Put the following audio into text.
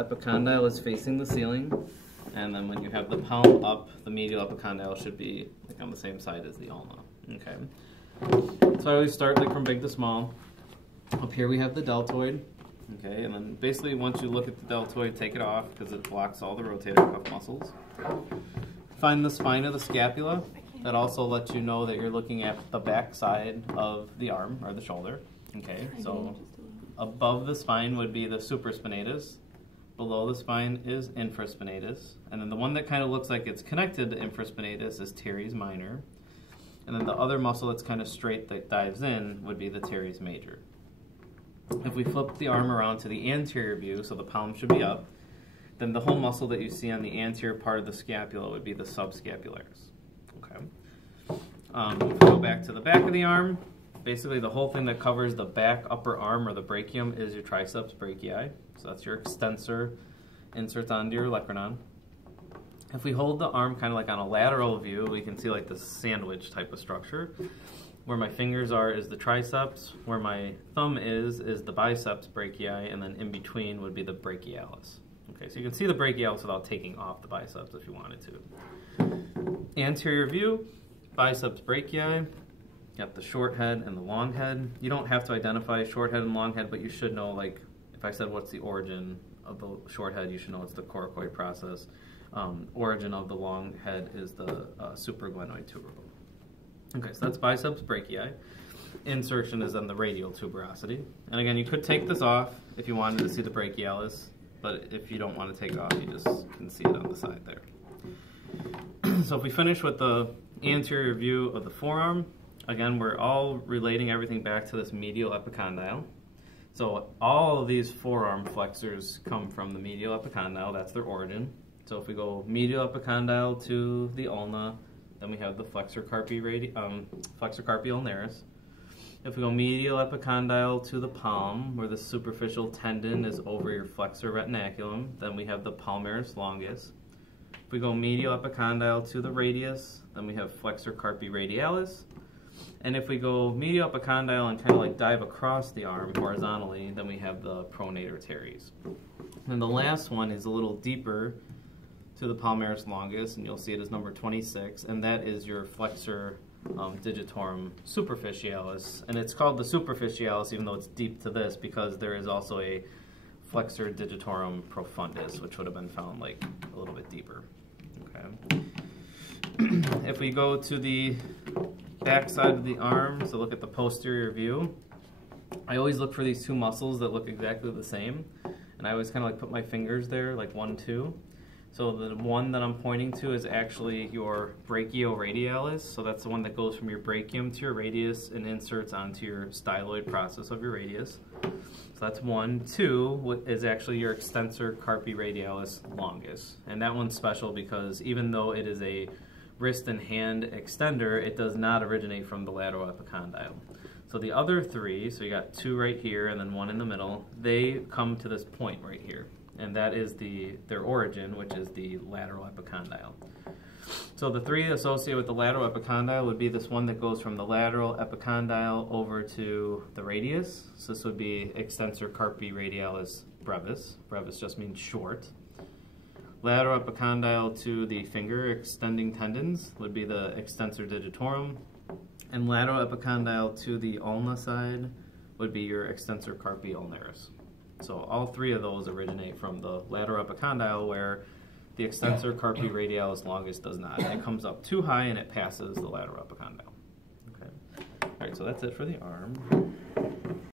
Epicondyle is facing the ceiling, and then when you have the palm up, the medial epicondyle should be like on the same side as the ulna. Okay. So I always start like from big to small. Up here we have the deltoid. Okay, and then basically once you look at the deltoid, take it off because it blocks all the rotator cuff muscles. Find the spine of the scapula. That also lets you know that you're looking at the back side of the arm or the shoulder. Okay, so above the spine would be the supraspinatus. Below the spine is infraspinatus. And then the one that kind of looks like it's connected to infraspinatus is teres minor. And then the other muscle that's kind of straight that dives in would be the teres major. If we flip the arm around to the anterior view, so the palm should be up, then the whole muscle that you see on the anterior part of the scapula would be the subscapularis. Okay. If we go back to the back of the arm, basically the whole thing that covers the back upper arm or the brachium is your triceps brachii. So that's your extensor, inserts onto your olecranon. If we hold the arm kind of like on a lateral view, we can see like this sandwich type of structure. Where my fingers are is the triceps, where my thumb is the biceps brachii, and then in between would be the brachialis. Okay, so you can see the brachialis without taking off the biceps if you wanted to. Anterior view, biceps brachii, got the short head and the long head. You don't have to identify short head and long head, but you should know, like, if I said what's the origin of the short head, you should know it's the coracoid process. Origin of the long head is the supraglenoid tubercle. Okay, so that's biceps brachii. Insertion is on the radial tuberosity. And again, you could take this off if you wanted to see the brachialis, but if you don't want to take it off, you just can see it on the side there. So if we finish with the anterior view of the forearm, again, we're all relating everything back to this medial epicondyle. So all of these forearm flexors come from the medial epicondyle, that's their origin. So if we go medial epicondyle to the ulna, then we have the flexor carpi ulnaris. If we go medial epicondyle to the palm, where the superficial tendon is over your flexor retinaculum, then we have the palmaris longus. If we go medial epicondyle to the radius, then we have flexor carpi radialis. And if we go medial epicondyle and kind of like dive across the arm horizontally, then we have the pronator teres. And the last one is a little deeper to the palmaris longus, and you'll see it as number 26, and that is your flexor digitorum superficialis. And it's called the superficialis even though it's deep to this because there is also a flexor digitorum profundus, which would have been found like a little bit deeper. Okay. If we go to the back side of the arm, so look at the posterior view, I always look for these two muscles that look exactly the same, and I always kind of like put my fingers there, like 1, 2. So the one that I'm pointing to is actually your brachioradialis, so that's the one that goes from your brachium to your radius and inserts onto your styloid process of your radius. So that's 1. 2 is actually your extensor carpi radialis longus, and that one's special because even though it is a wrist and hand extender, it does not originate from the lateral epicondyle. So the other 3, so you got 2 right here and then 1 in the middle, they come to this point right here. And that is their origin, which is the lateral epicondyle. So the 3 associated with the lateral epicondyle would be this one that goes from the lateral epicondyle over to the radius. So this would be extensor carpi radialis brevis. Brevis just means short. Lateral epicondyle to the finger extending tendons would be the extensor digitorum. And lateral epicondyle to the ulna side would be your extensor carpi ulnaris. So all 3 of those originate from the lateral epicondyle, where the extensor carpi radialis longus does not. It comes up too high and it passes the lateral epicondyle. Okay. All right, so that's it for the arm.